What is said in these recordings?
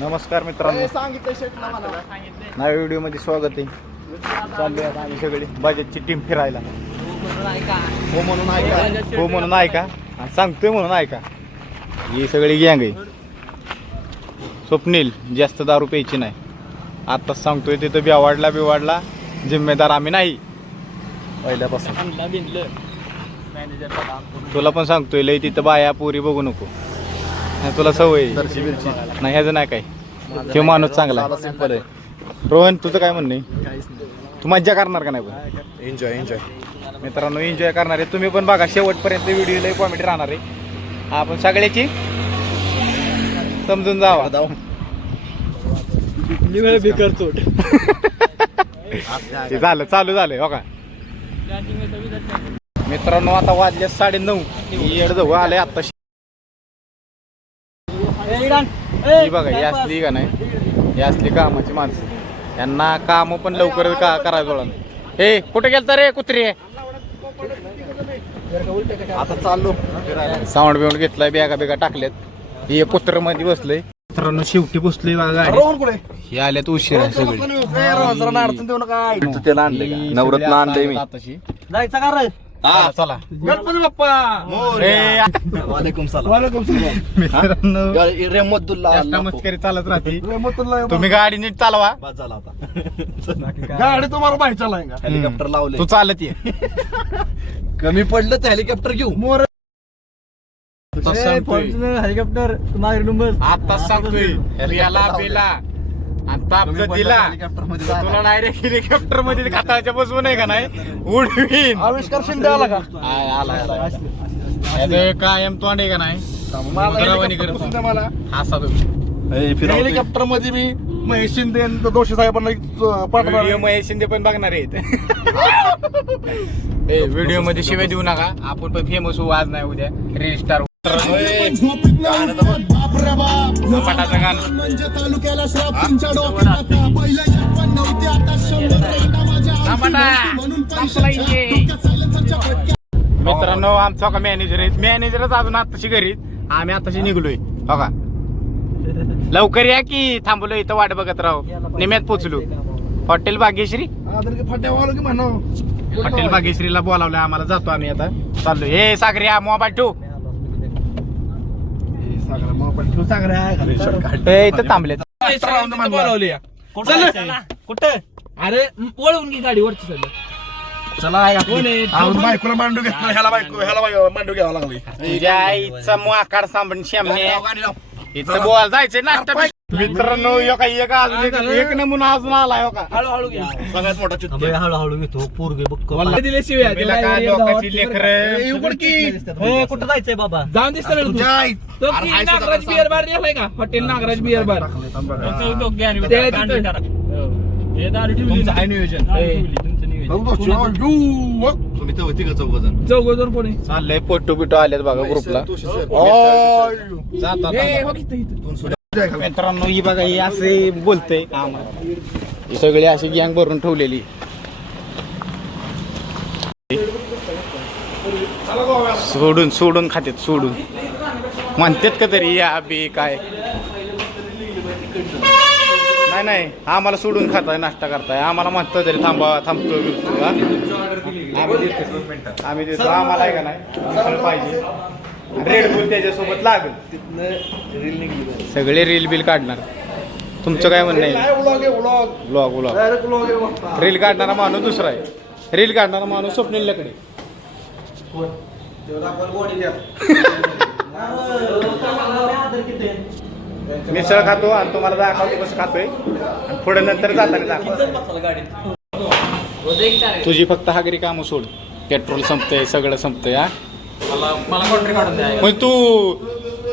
नमस्कार मित्रांनो, नव्या व्हिडिओमध्ये स्वागत आहे. चालू आहे आम्ही सगळी बजाजची टीम फिरायला. हो म्हणून ऐका आणि सांगतोय म्हणून ऐका. ही सगळी गँग आहे. स्वप्नील जास्त दारू प्यायची नाही. आत्ताच सांगतोय, तिथं बिवाडला जिम्मेदार आम्ही नाही पहिल्यापासून. तुला पण सांगतोय, लय तिथं बाया पोरी बघू नको. तुला सवय नाही ह्याचं नाही काय. ते माणूस चांगला सिंपल आहे. रोहन, तुझं काय म्हणणं आहे? तू मज्जा करणार का नाही? पण एन्जॉय मित्रांनो, एन्जॉय करणार आहे. तुम्ही पण बघा शेवटपर्यंत. व्हिडिओ लय कॉमेडी राहणार आहे. आपण सगळ्याची समजून जावा. ते झालं, चालू झालंय हो का मित्रांनो. आता वाजले 9:30. येड जवळ आले आता. ही बघा, ही असली का नाही, ही असली कामाची माणसं. यांना काम पण लवकर करायचं. हे कुठे गेलता रे कुत्री? आता चाललो साऊंड बिऊंड घेतलाय, बॅगा टाकल्यात. हे कुत्र मध्ये बसलंय मित्रांनो. शेवटी बसलोय बघा. हे आल्यात उशीर आहे सगळे. नवरत्न आणलंय मी. जायचं का रे? चला गणपती बाप्पा. वालेकुम सलाम. मित्रांनो, रेहमतुल्लाह मस्करी चालत राहते. तुम्ही गाडी नीट चालवा. गाडी तुम्हाला माहिती चालाय का? हेलिकॉप्टर लावले. तू चालत ये. कमी पडलं तर हेलिकॉप्टर घेऊ. हेलिकॉप्टर आता सांगतोय, रियाला बेला आणि ताप जर दिला तुला डायरेक्ट हेलिकॉप्टर मध्ये खाताच्या बसवून आहे का नाही, उडवीन. आविष्कार शिंदे आला का? आला कायम तोंड आहे का नाही. हेलिकॉप्टर मध्ये मी महेश शिंदे दोषी साहेबांना पाठवणार. महेश शिंदे पण बघणार आहेत. व्हिडिओ मध्ये शिवाय देऊ नका. आपण पण फेमस होऊ आज नाही उद्या. रील स्टार मित्रांनो, आमचा का मॅनेजर आहेत. मॅनेजरच अजून आताशी घरी. आम्ही आताशी निघलोय बघा. लवकर या की, थांबलो इथं वाट बघत राहू. निम्यात पोचलो. हॉटेल भाग्यश्री. हॉटेल भाग्यश्रीला बोलावलंय आम्हाला. जातो आम्ही आता. चाललो. हे सागऱ्या मोबाईल ठेव. इथं थांबले. कुठं? अरे वळवून घे गाडी वरची. चला बायकोला मांडू घेतला. ह्याला मांडू घ्यावा लागली. तुझ्या आईचा मोकाड सांभाळून श्यामने इथं बोला जायचंय नाश्ता. मित्रांनो, अजून एक नमुना अजून आलाय हो का. हळूहळू घे. सगळ्यात मोठा चित्र. हळूहळू घेतो. पोरगे बघ दिल्याशिवाय लोकांची लेकरं. कुठं जायचंय बाबा? जाऊन दिसत नागराज बिअर बार नेलाय का? Hotel Nagraj beer bar. चौघजण कोणी चाललंय. फोटो बिटो आलेत बघा ग्रुपला. मित्रांनो, ही बघा, ही असे बोलतय ही सगळी अशी गँग भरून ठेवलेली. सोडून खात्यात. सोडून म्हणतात का तरी या बी काय नाही. आम्हाला सोडून खाताय, नाश्ता करताय. आम्हाला म्हणतो तरी थांबतो. आम्ही देतो. आम्हाला आहे का नाही पाहिजे. रेड बुल त्याच्यासोबत लागेल. सगळे रील बिल काढणार. तुमचं काय म्हणणं आहे? व्लॉग रील काढणारा माणूस दुसरा आहे. रील काढणारा माणूस स्वप्नील लकडे. मिसळ खातो आणि तुम्हाला दाखवतो कसं खातोय. पुढे नंतर जाताना दाखव. तुझी फक्त हागरी कामं सोड. पेट्रोल संपतंय, सगळं संपतंय. मग तू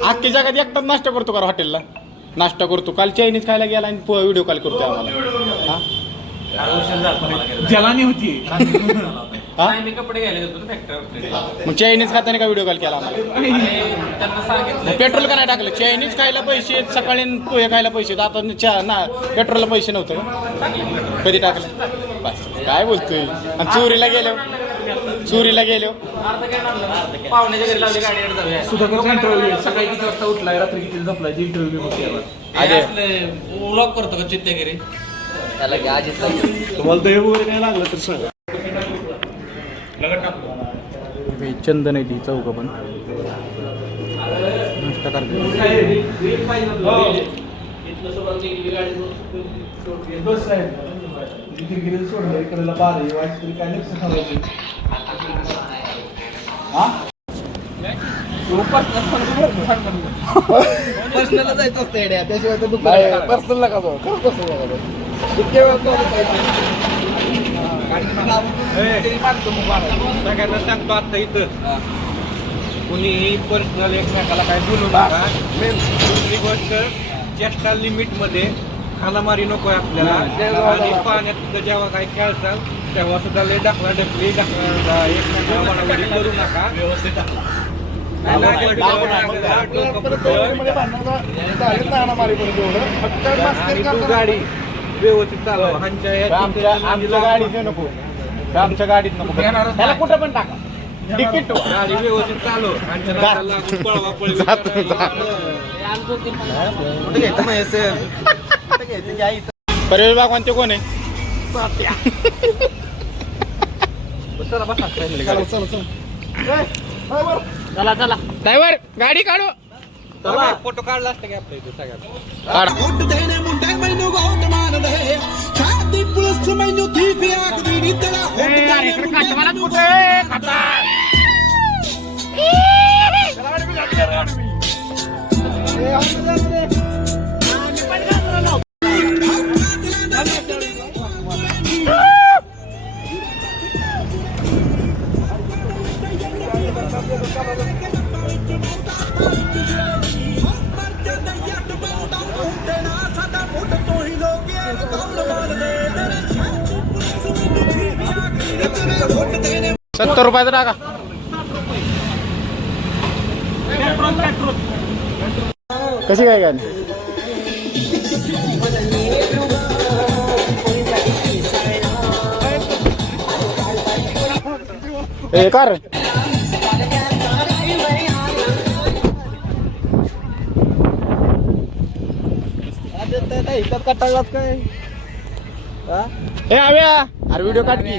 अख्खी जगात एकटाच नाश्ता करतो का हॉटेलला? नाश्ता करतो. काल चायनीज खायला गेला आणि व्हिडिओ कॉल करतोय आम्हाला. जलानी होती. कपडे घ्यायला मग चायनीज खाताना का व्हिडिओ कॉल केला आम्हाला? पेट्रोल का नाही टाकलं? चायनीज खायला पैसे, सकाळी पोहे खायला पैसे. आता पेट्रोलला पैसे नव्हते. कधी टाकलं? बस काय बोलतोय. आणि चोरीला गेल्यावर चोरीला गेलो पाहुण्याच्या घरी लावली गाडीकडे जाऊया सुधाकर इंटरव्ह्यू सकाळी किती वाजता उठलाय रात्री किती झोपलाय इंटरव्ह्यू व्लॉग करतो का चित्तेगिरी तुम्हाला दही वगैरे काय लागलं तर सांगा. चंदन आहे ती चौक पण नाश्ता करते बस आहे गिरगिरीला सोडलं इकडला बारा वाईट तरी काय लक्ष ठेवायचं पर्सनलला जायचं असतं येड्या त्याशिवाय तर पर्सनल नका जाऊ खरंच पर्सनल नका जाऊ इतके वेळ सगळ्यांना सांगतो आता इथं कुणीही पर्सनल एकमेकाला काय बोलू नका दुसरी गोष्ट चेष्टा लिमिट मध्ये खालामारी नको आहे आपल्याला आणि पाण्यात सुद्धा जेव्हा काही खेळसाल तेव्हा सुद्धा लय ढकला ढकली एकमेकाला वाढावाढी करू नका व्यवस्थित गाडी व्यवस्थित चालवा आमच्या गाडीत नको आमच्या गाडीत नको त्याला कुठं पण टाका तिकीट गाडी व्यवस्थित चालव परिवेश भगवान ते कोण आहे चला चला ड्रायव्हर गाडी काढू चला फोटो काढला असता की आपल्या इथे सगळ्यात काढ ₹70 टाका कशी काय गाडी ए कार कटाळलाच काय हे आव्या अरे व्हिडिओ काढ की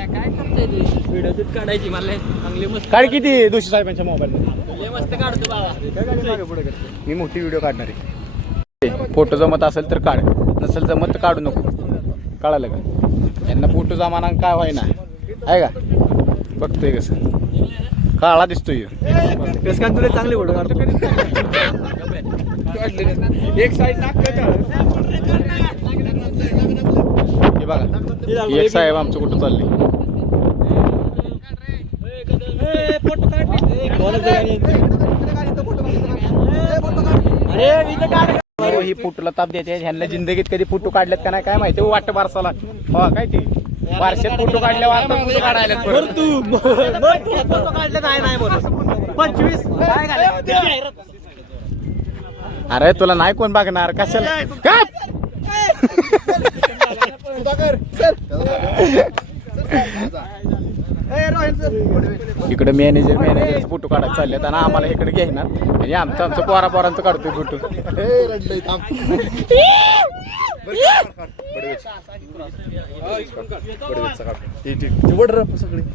व्हिडिओ काढायची मला चांगली मस्त काढ किती दोषी साहेबांच्या मोबाईल मस्त काढतो बाबा मी मोठी व्हिडिओ काढणार आहे फोटो जमत असेल तर काढ नसेल जमत तर काढू नको कळालं का यांना फोटो जमाना काय व्हायना आहे का बघतोय कसं काळा दिसतोय कसं काय तुला चांगली फोटो काढतो एक साईड हे बघा एक साहेब आमचं कुठं चालले ही फोटोला ताप द्यायचे ह्यांना जिंदगीत कधी फोटो काढल्यात का नाही काय माहिती वाटतं बारसाला हो काय ती वारशात फोटो काढल्यावर आता फोटो काढायला अरे तुला नाही कोण बघणार कशाला काय इकडे मॅनेजर फोटो काढायला चाललेत आणि आम्हाला इकडे घेणार आणि आमचं पोरांचं काढतोय फोटो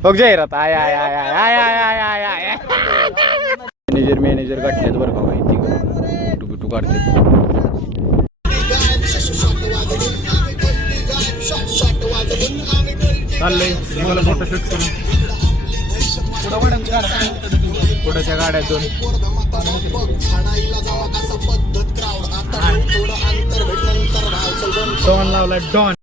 बघ जाहिरात आय आय आय आय आय आय आय आय आय मॅनेजर गाठलेत बरं का माहिती फोटो बिटो काढते चाललंय मला फोटोशूट करून पुढच्या गाड्यातून डॉन लावलाय डॉन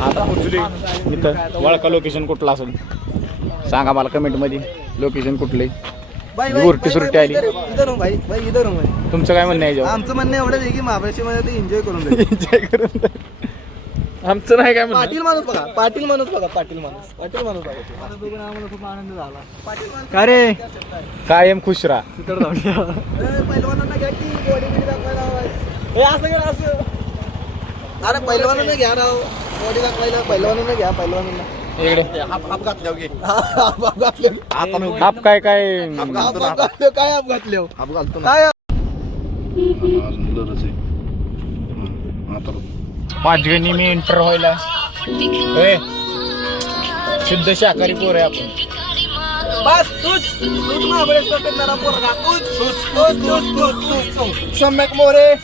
आता पोहोचली इथं वळका लोकेशन कुठलं असेल सांगा मला कमेंट मध्ये लोकेशन कुठले भाई उरटी सुरटी आली इधर हूँ भाई इधर हूँ भाई. तुमचं काय म्हणणं आहे याच्यावर? आमचं म्हणणं एवढंच आहे की महाबळेश्वरमध्ये ते एन्जॉय करून जाईल. एन्जॉय करून जा. आमचं नाही काय म्हणणं. पाटील माणूस बघा पाटील माणूस बघा आता बघून आम्हाला खूप आनंद झाला. पाटील माणूस का रे कायम खुश राहा. पहिलवानांना घ्या की बॉडी बिडी दाखवायला हवाय. असं घ्या असं. अरे पहिलवानांना घ्या राव बॉडी दाखवायला पहिलवानांना घ्या पहिलवानांना. इकडे हाप घातल्या गे हाप घातले आप काय काय हाप घातले काय हाप घातले हाप घालतो काय अजून लरच आहे आता पाचगणी मी एंटर व्हायला ए, शुद्ध शाकाहारी पोर आहे आपण. बस तूच महाबळेश्वर करणारा पोरगा तूच सम्यक मोरे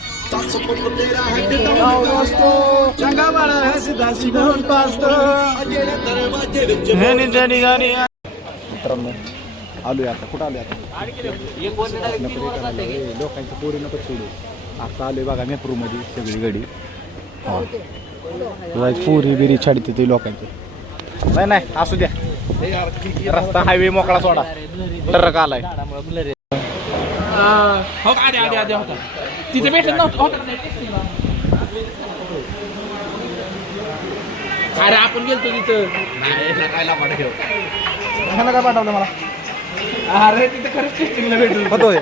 मित्रांनो आलोय आता कुठं आलोय आता लोकांच्या पोरी नको सोडू. आता आलोय बघा मेट्रो मध्ये सगळी गाडी पुरी बिरी छाडते ते लोकांची. नाही नाही असू द्या रस्ता हायवे मोकळा सोडा ट्रक आलाय. हो का आधी होता तिथे भेटत नव्हतं होता नाही टेस्टिंगला. अरे आपण गेलतो तिथं. ह्यानं काय पाठवलं मला अरे तिथे खरंच टेस्टिंगला भेटलो होतोय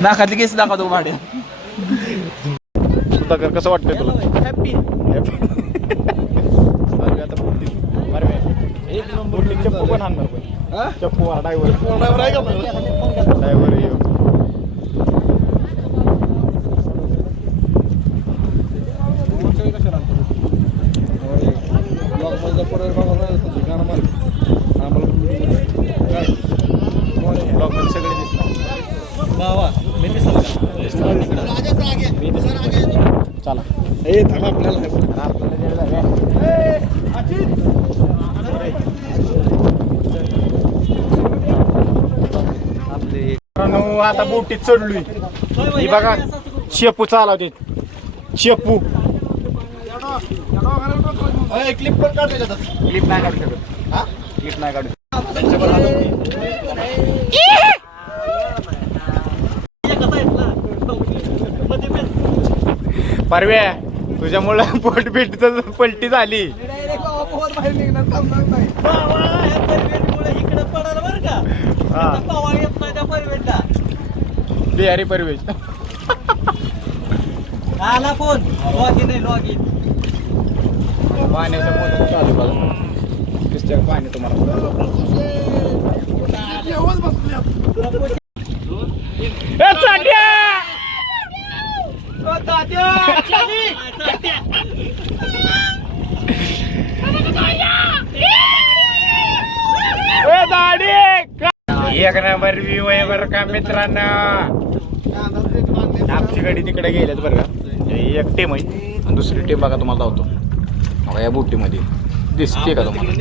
नाकातली केस दाखवतो भाड्या. सुधाकर कसं वाटतंय तुला? हॅपी चप्पू पण आणणार पण चप्पू ड्रायव्हर आहे का ड्रायव्हर ब्लॉग मध्ये सगळे दिसतात. चला ए थांबा आपल्याला मित्रांनो आता बोटीत चढलोय. ही बघा चेपू चालवते चेपू. क्लिप पण काढले जातात क्लिप नाही काढू शकत. क्लिप नाही काढू. परव्या तुझ्यामुळं पोट बीट पलटी झाली. बाहेर निघणार थांबणार नाही. इकडे पडायला बरं का पवा येत नाही त्या परिवेशला. बिहारी परवेश आला फोन लॉग इन पाण्याचं मोठं चालू बघा दिसतंय पाणी तुम्हाला. एक नंबर व्ह्यू आहे बरं का मित्रांनो. आमची गाडी तिकडे गेल्यात बरं का. एक टीम आहे आणि दुसरी टीम बघा तुम्हाला धावतो बघा या बोटीमध्ये दिसते का तुम्हाला?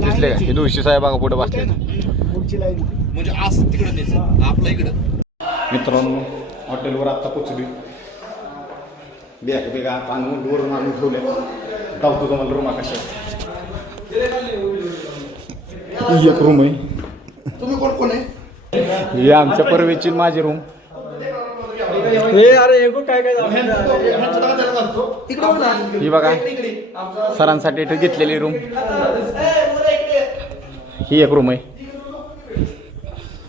दिसले का हे दोषी साहेब बघा पुढे बसले. म्हणजे असं तिकडे द्यायचं आपल्या इकडं. मित्रांनो हॉटेलवर आत्ता पोचली. बॅग बेगा आणून वरून आणून ठेवले. धावतो तुम्हाला रूम कशा एक रूम आहे. तुम्ही कोण कोण आहे? ही आमच्या परवेची माझी रूम. अरे काय ही बघा सरांसाठी इथे घेतलेली रूम. ही एक रूम आहे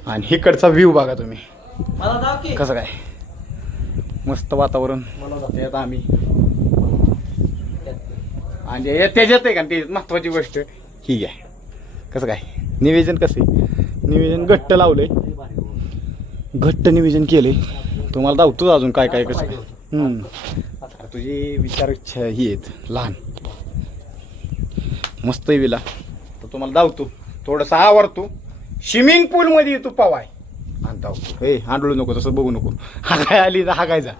आणि हिकडचा व्ह्यू बघा तुम्ही कसं काय मस्त वातावरण. त्यात आम्ही आणि त्याच्यात आहे का ती महत्वाची गोष्ट ही आहे. कसं काय नियोजन कसं आहे नियोजन घट्ट लावलंय घट्ट नियोजन केलंय. तुम्हाला धावतोच अजून काय काय कसं काय. तुझी विचार इच्छा ही आहेत लहान मस्त विला तर तुम्हाला धावतो थोडंसं आवडतो. स्विमिंग पूलमध्ये येतो पवाय आणि धावतो. हे आंडळू नको तसं बघू नको. हा काय आली तर हा कायचा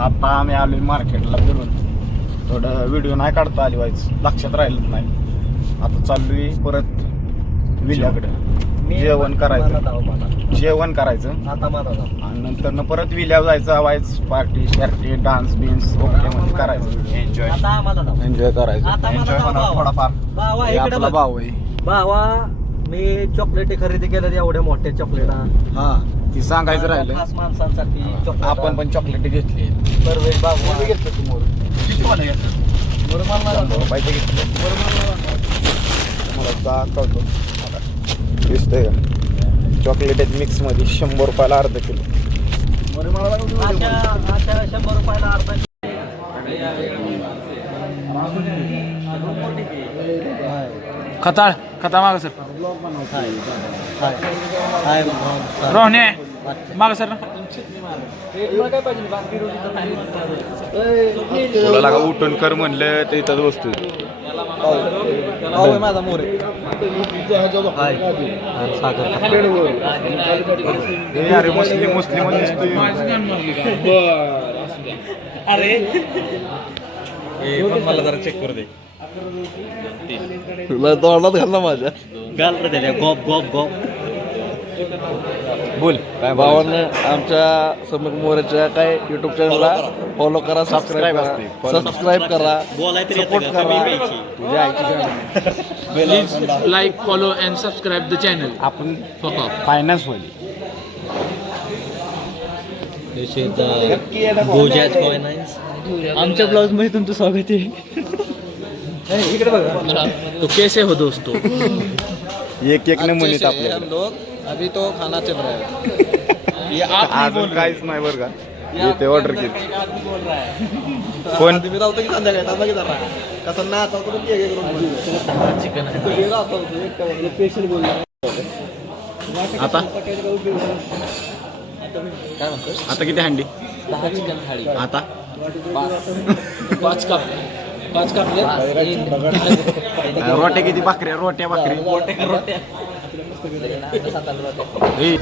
आता आम्ही आलोय मार्केटला फिरून. थोडं व्हिडिओ नाही काढता आली व्हायचं, लक्षात राहिलंच नाही. आता चाललोय परत विल्याकडं जेवण करायचं आता माझा आणि नंतर परत विल्यावर जायचं. वाईज पार्टी शार्टी डान्स बिन्स ओके म्हणजे करायचं. एन्जॉय करायचं. थोडाफार हे आपला भाऊ आहे. भावा मी चॉकलेट खरेदी केल्या एवढ्या मोठ्या चॉकलेटा. हा ती सांगायचं राहिलं. खास माणसांसाठी आपण पण चॉकलेट घेतली. दरवेळेस बाबू घेतलं समोर रुपयाचे घेतले. मला दाखवतो दिसतंय का चॉकलेट आहेत मिक्स मध्ये 100 रुपयाला अर्धा किलो. 100 रुपयाला अर्धा. खता माग सर रोहने माग सर तुला लागा उठून कर म्हणलं ते इथंच वस्तू. माझा मोर अरे मुस्लिम दिसतोय. अरे मला जरा चेक करू दे. तुला तोंडात घाल ना माझ्या. घाल रे त्याला गॉप गॉप गॉप. बोल काय भावांना आमच्या समक मोरेच्या काय युट्यूब चॅनलला फॉलो करा, सबस्क्राईब करा, सपोर्ट करा. तुझ्या आईची please like follow and subscribe the channel. आपण फायनान्स होईल. आमच्या ब्लाउज मध्ये तुमचं स्वागत आहे. इकडे बघा. तो कैसे हो दोस्तों. एक नमुनेत आपल्याला लोग अभी तो खाना चल रहा है. अजून काहीच नाही बरं का. येते ऑर्डर केली. कोण तुम्ही राहतो की संध्याकाळी कसं ना पेशंट बोल. आता काय म्हणतोस. आता किती हंडी 10 चिकन थाळी. आता 5 कापले. रोट्या किती भाकऱ्या रोट्या हे.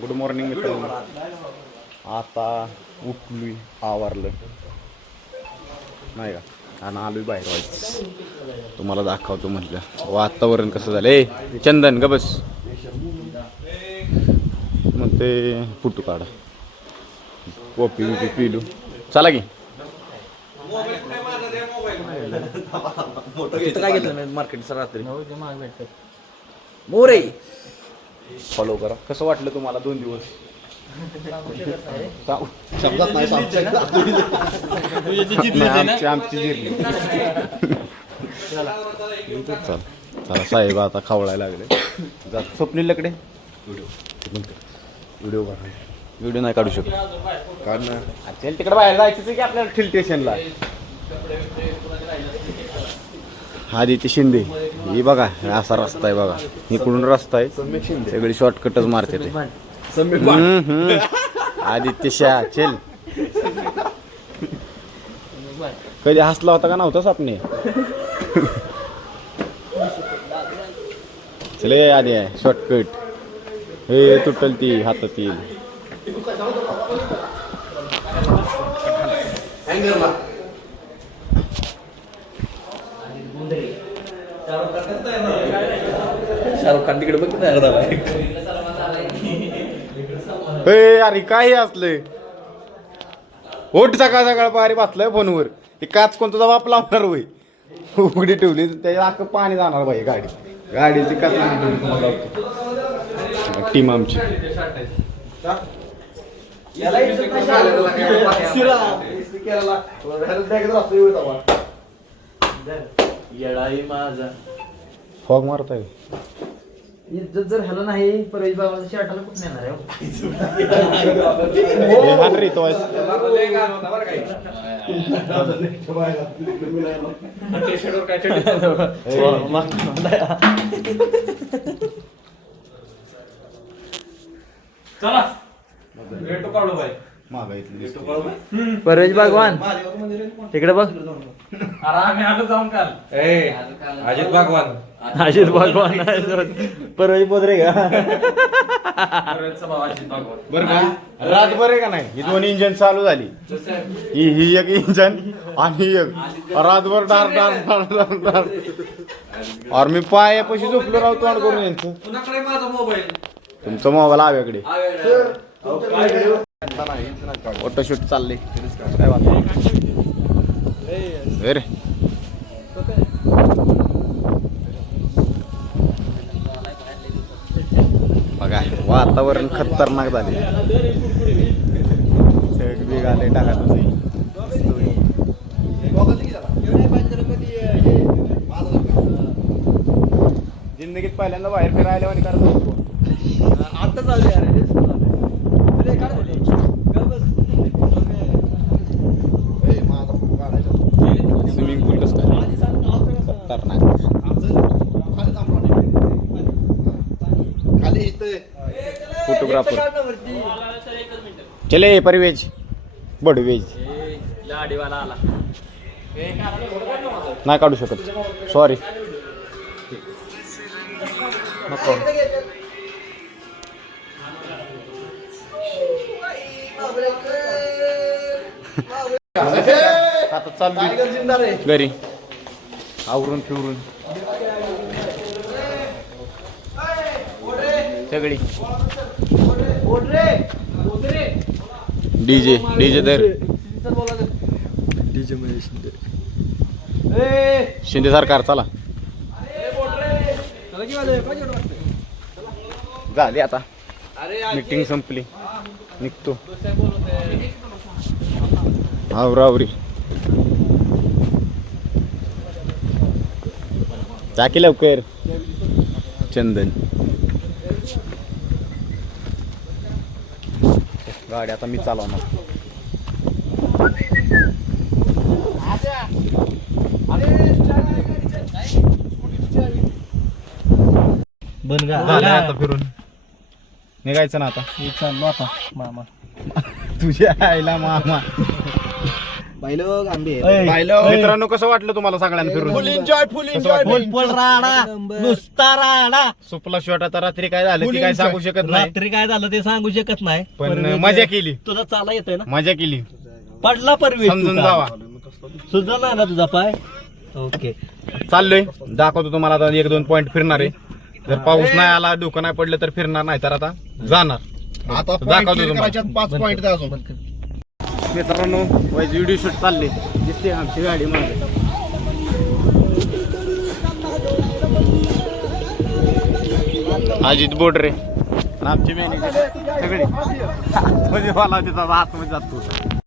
गुड मॉर्निंग मित्रांनो. आता उठलोय आवरलं नाही का आणि आलोय बाहेर व्हायचं. तुम्हाला दाखवतो म्हटलं वातावरण कसं झालं. ए चंदन ग बस मग ते फुटू काढा कॉफी पिलू. चला की तिथं काय घेतलं मार्केट सर रात्री मोरे फॉलो करा. कसं वाटलं तुम्हाला 2 दिवस? शब्दात नाही आमची जिरली. चल चला साहेब आता खावळायला लागले. स्वप्नीलकडे व्हिडिओ नाही काढू शकत. चल तिकडे बाहेर जायचं की आपल्याला हिल स्टेशनला. आदित्य शिंदे ही बघा असा रस्ता आहे बघा. इकडून रस्ता आहे सगळी शॉर्टकटच मारते ते. आदित्य शाह चल. कधी हसला होता का नव्हता सापने? चले आधी आहे शॉर्टकट. हे तुटल ती हातात येईल. शाहरुख खान तिकडे बघ ना. अरे काय असलं ओट सकाळ सकाळ पारी बसलाय फोनवर. ते काच कोण तुझा बाप लावणार होय? उघडी ठेवली त्याच्या अख्खं पाणी जाणार भाई. गाडीची काच टीम आमची. फॉग मारताय. इज्जत जर ह्याला नाही परवेश बाबाच्या शर्टाला कुठं नेणार आहे? परवेश भगवान तिकडे बघ. अजित भगवान अजित भगवान परवेश बोधरे का? बरं का रातभर आहे का नाही ही 2 इंजन चालू झाली. ही एक इंजन आणि एक रातभर डार डार डार डार डार. और मी पायापाशी झोपलो राव तोंड करून यांचं. माझा मोबाईल तुमचा मोबाईल आव्याकडे. फोटोशूट चालले काय वाटत रे? बघा वातावरण खतरनाक झाले. सग बिग आले टाका तुझे. जिंदगीत पहिल्यांदा बाहेर फिरायला आणि करत होतो. आता चालू यार स्विमिंग पूल कसं काय खतरनाक. फोटोग्राफर चले परवेज बडवेज नाही काढू शकत. सॉरी नको. आता चालू घरी आवरून फिरून सगळी. डीजे धर. शिंदे सरकार चला. झाली आता मीटिंग संपली निघतो. आवरावरी चाकी लवकर. चंदन गाडी आता मी चालवणार. झालं आता फिरून निघायचं ना आता. चाललो आता मामा. तुझ्या आईला मामा. मित्रांनो कसं वाटलं तुम्हाला सगळ्यांना फिरून? फुल एन्जॉय फुल राडा नुसता राडा. सुपला शॉट आता रात्री काय झालं ती काय सांगू शकत नाही. रात्री काय झालं ते सांगू शकत नाही. पण मजा केली. तुला चाला येतोय ना? मजा केली. पडला परवेश समजून जावा. सुद्धा नाही ना तुझा पाय. ओके चाललोय दाखवतो तुम्हाला आता 1-2 पॉइंट फिरणार आहे. जर पाऊस नाही आला डोकं नाही पडलं तर फिरणार नाही तर आता जाणार. आता दाखवतो तुम्हाला. 5 पॉईंट द्या अजून. मित्रांनो व्हिडिओ शूट चालले दिसते आमची गाडी मागे. अजित बोडरे आणि आमचे मॅनेजर सगळे म्हणजे मला तिथं आतमध्ये जातो